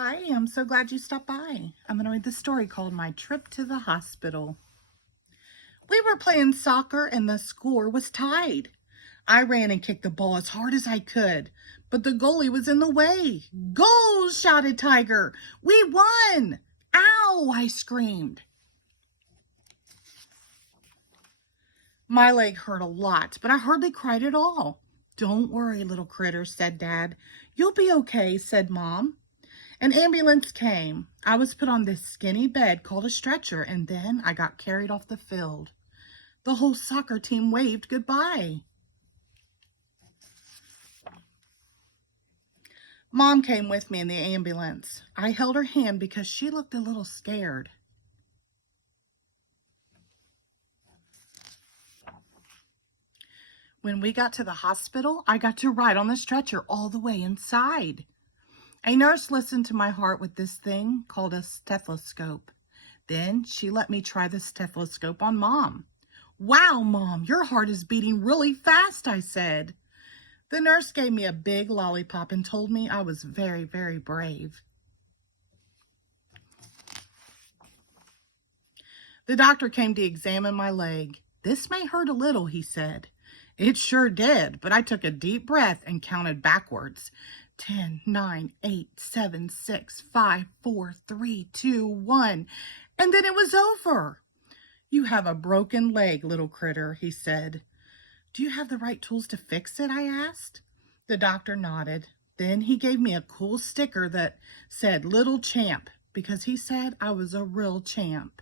Hi, I'm so glad you stopped by. I'm going to read the story called My Trip to the Hospital. We were playing soccer and the score was tied. I ran and kicked the ball as hard as I could, but the goalie was in the way. Goal! Shouted Tiger. We won! Ow! I screamed. My leg hurt a lot, but I hardly cried at all. Don't worry, little critter, said Dad. You'll be okay, said Mom. An ambulance came. I was put on this skinny bed called a stretcher, and then I got carried off the field. The whole soccer team waved goodbye. Mom came with me in the ambulance. I held her hand because she looked a little scared. When we got to the hospital, I got to ride on the stretcher all the way inside. A nurse listened to my heart with this thing called a stethoscope. Then she let me try the stethoscope on Mom. Wow, Mom, your heart is beating really fast, I said. The nurse gave me a big lollipop and told me I was very, very brave. The doctor came to examine my leg. This may hurt a little, he said. It sure did, but I took a deep breath and counted backwards. 10, 9, 8, 7, 6, 5, 4, 3, 2, 1. And then it was over. You have a broken leg, little critter, he said. Do you have the right tools to fix it? I asked. The doctor nodded. Then he gave me a cool sticker that said Little Champ because he said I was a real champ.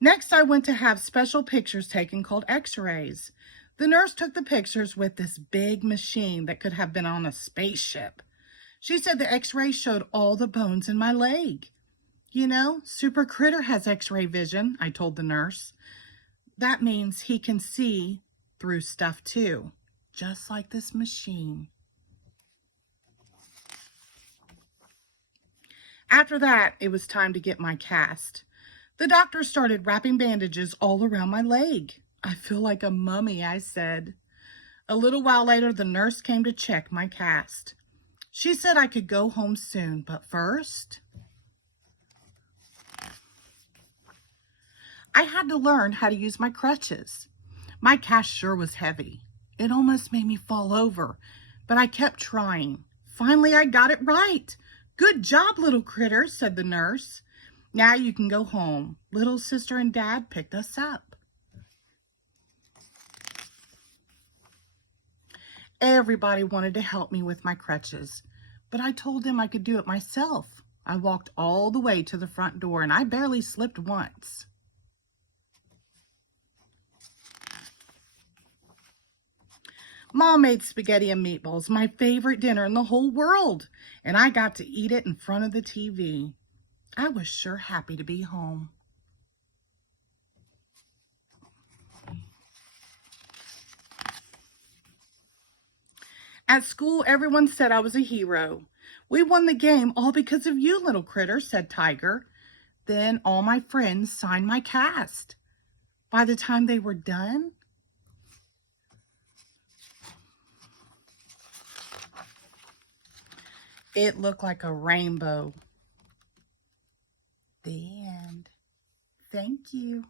Next, I went to have special pictures taken called x-rays. The nurse took the pictures with this big machine that could have been on a spaceship. She said the x-rays showed all the bones in my leg. You know, Super Critter has x-ray vision, I told the nurse. That means he can see through stuff too, just like this machine. After that, it was time to get my cast. The doctor started wrapping bandages all around my leg. I feel like a mummy, I said. A little while later, the nurse came to check my cast. She said I could go home soon, but first, I had to learn how to use my crutches. My cast sure was heavy. It almost made me fall over, but I kept trying. Finally, I got it right. Good job, little critter, said the nurse. Now you can go home. Little sister and Dad picked us up. Everybody wanted to help me with my crutches, but I told them I could do it myself. I walked all the way to the front door and I barely slipped once. Mom made spaghetti and meatballs, my favorite dinner in the whole world, and I got to eat it in front of the TV. I was sure happy to be home. At school, everyone said I was a hero. We won the game all because of you, little critter, said Tiger. Then all my friends signed my cast. By the time they were done, it looked like a rainbow. The end. Thank you.